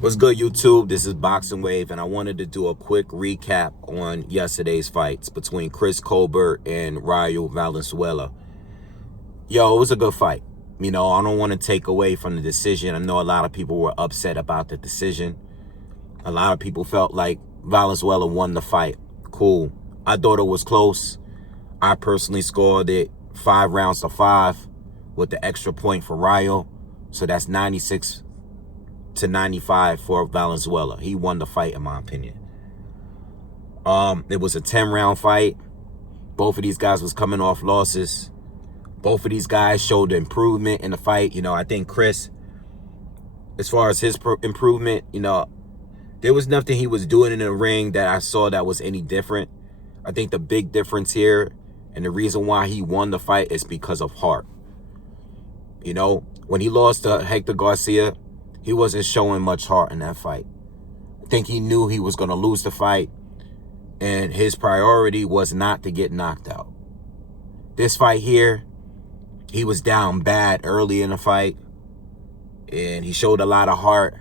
What's good, YouTube? This is Boxingwave, and I wanted to do a quick recap on yesterday's fights between Chris Colbert and Rayo Valenzuela. Yo, it was a good fight. I don't want to take away from the decision. I know a lot of people were upset about the decision. A lot of people felt like Valenzuela won the fight. Cool. I thought it was close. I personally scored it 5 rounds to 5 with the extra point for Rayo. So that's 96 to 95 for Valenzuela. He won the fight, in my opinion. It was a 10-round fight. Both of these guys was coming off losses. Both of these guys showed improvement in the fight. I think Chris, as far as his improvement, there was nothing he was doing in the ring that I saw that was any different. I think the big difference here and the reason why he won the fight is because of heart. When he lost to Hector Garcia, he wasn't showing much heart in that fight. I think he knew he was going to lose the fight, and his priority was not to get knocked out. This fight here, he was down bad early in the fight, and he showed a lot of heart.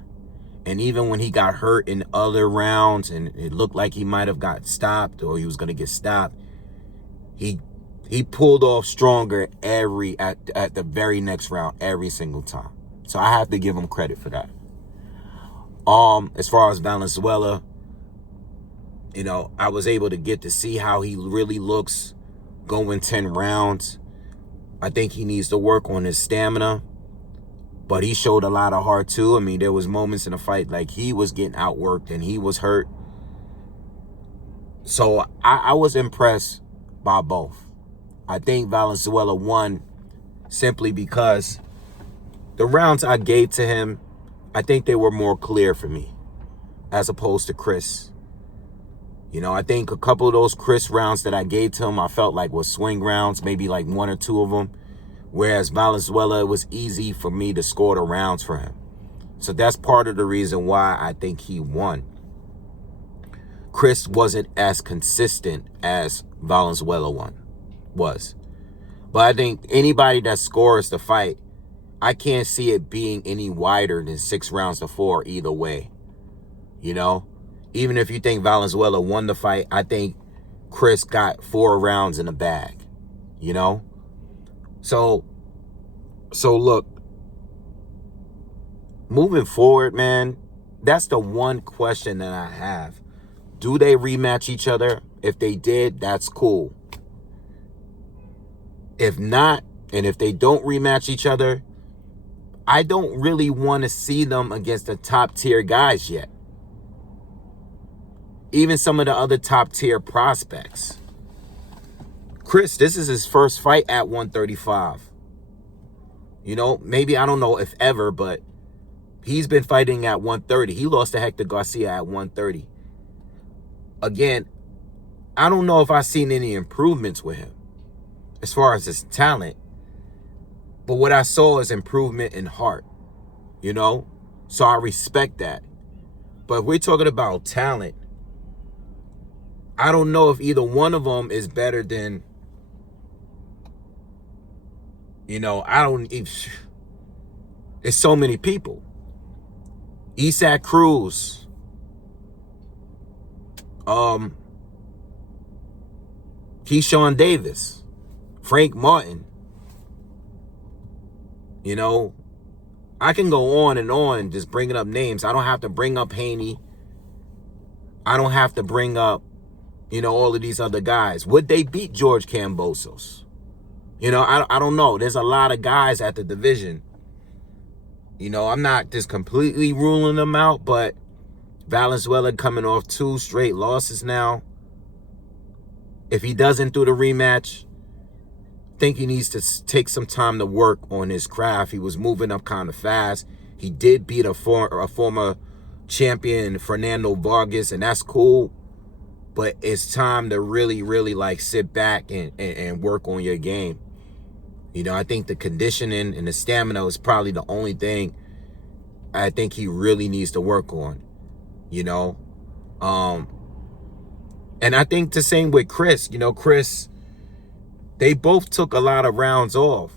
And even when he got hurt in other rounds, and it looked like he might have got stopped or he was going to get stopped, he pulled off stronger at the very next round every single time. So I have to give him credit for that. As far as Valenzuela, I was able to get to see how he really looks going 10 rounds. I think he needs to work on his stamina, but he showed a lot of heart too. There was moments in the fight like he was getting outworked and he was hurt. So I was impressed by both. I think Valenzuela won simply because the rounds I gave to him, I think they were more clear for me as opposed to Chris. I think a couple of those Chris rounds that I gave to him, I felt like was swing rounds, maybe like 1 or 2 of them. Whereas Valenzuela, it was easy for me to score the rounds for him. So that's part of the reason why I think he won. Chris wasn't as consistent as Valenzuela was. But I think anybody that scores the fight, I can't see it being any wider than 6 rounds to 4 either way. Even if you think Valenzuela won the fight, I think Chris got 4 rounds in the bag. So look, moving forward, man, that's the one question that I have. Do they rematch each other? If they did, that's cool. If not, and if they don't rematch each other, I don't really want to see them against the top tier guys yet. Even some of the other top tier prospects. Chris, this is his first fight at 135. Maybe, I don't know if ever, but he's been fighting at 130. He lost to Hector Garcia at 130. Again, I don't know if I've seen any improvements with him as far as his talent. But what I saw is improvement in heart, So I respect that. But if we're talking about talent, I don't know if either one of them is better than, it's so many people. Isaac Cruz, Keyshawn Davis, Frank Martin. I can go on and on just bringing up names. I don't have to bring up Haney. I don't have to bring up, all of these other guys. Would they beat George Kambosos? I don't know. There's a lot of guys at the division. I'm not just completely ruling them out, but Valenzuela coming off 2 straight losses now. If he doesn't do the rematch, I think he needs to take some time to work on his craft. He was moving up kind of fast. He did beat a former champion, Fernando Vargas, and that's cool. But it's time to really, really sit back and work on your game. I think the conditioning and the stamina is probably the only thing I think he really needs to work on. And I think the same with Chris. Chris, they both took a lot of rounds off.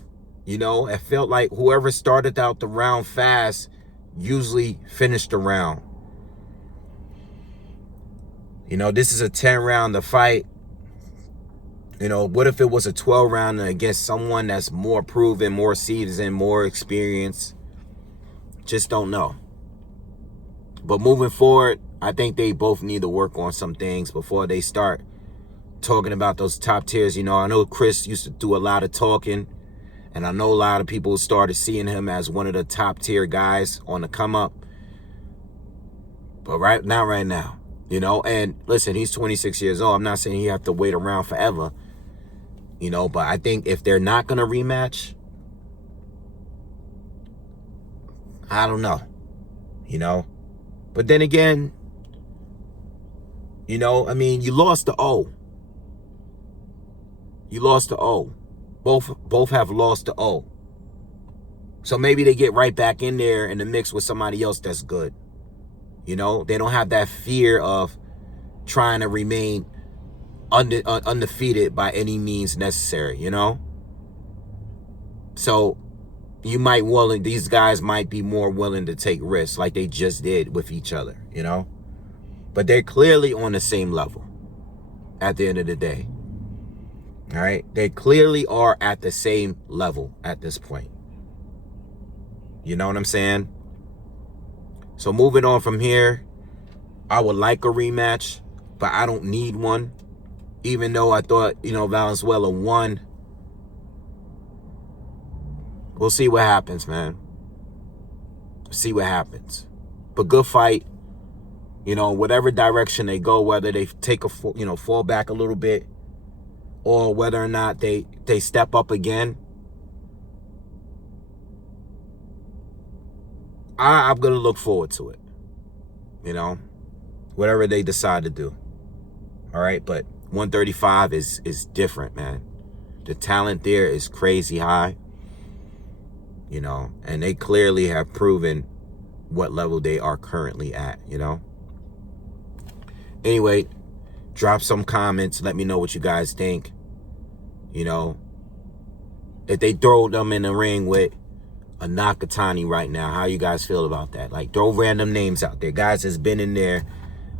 It felt like whoever started out the round fast usually finish the round. You know, this is a 10-rounder fight. You know, what if it was a 12-rounder against someone that's more proven, more seasoned, more experienced? Just don't know. But moving forward, I think they both need to work on some things before they start talking about those top tiers. You know, I know Chris used to do a lot of talking, and I know a lot of people started seeing him as one of the top tier guys on the come up. But right now, you know, and listen, he's 26 years old. I'm not saying he have to wait around forever, you know, but I think if they're not going to rematch, I don't know, you know. But then again, you know, I mean, you lost to O. You lost to O. Both have lost to O. So maybe they get right back in there in the mix with somebody else that's good. You know, they don't have that fear of trying to remain undefeated by any means necessary, you know? So these guys might be more willing to take risks like they just did with each other, you know? But they're clearly on the same level at the end of the day. All right? They clearly are at the same level at this point. You know what I'm saying? So moving on from here, I would like a rematch, but I don't need one. Even though I thought, you know, Valenzuela won. We'll see what happens, man. See what happens. But good fight. You know, whatever direction they go, whether they take fall back a little bit, or whether or not they step up again, I'm going to look forward to it. You know, whatever they decide to do. All right, but 135 is different, man. The talent there is crazy high. You know, and they clearly have proven what level they are currently at, you know. Anyway, drop some comments. Let me know what you guys think. You know, if they throw them in the ring with a Nakatani right now, how you guys feel about that? Like, throw random names out there. Guys has been in there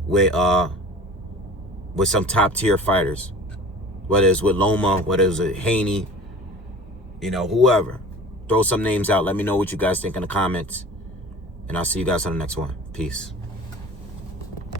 with some top tier fighters. Whether it's with Loma, whether it's with Haney, you know, whoever. Throw some names out. Let me know what you guys think in the comments. And I'll see you guys on the next one. Peace.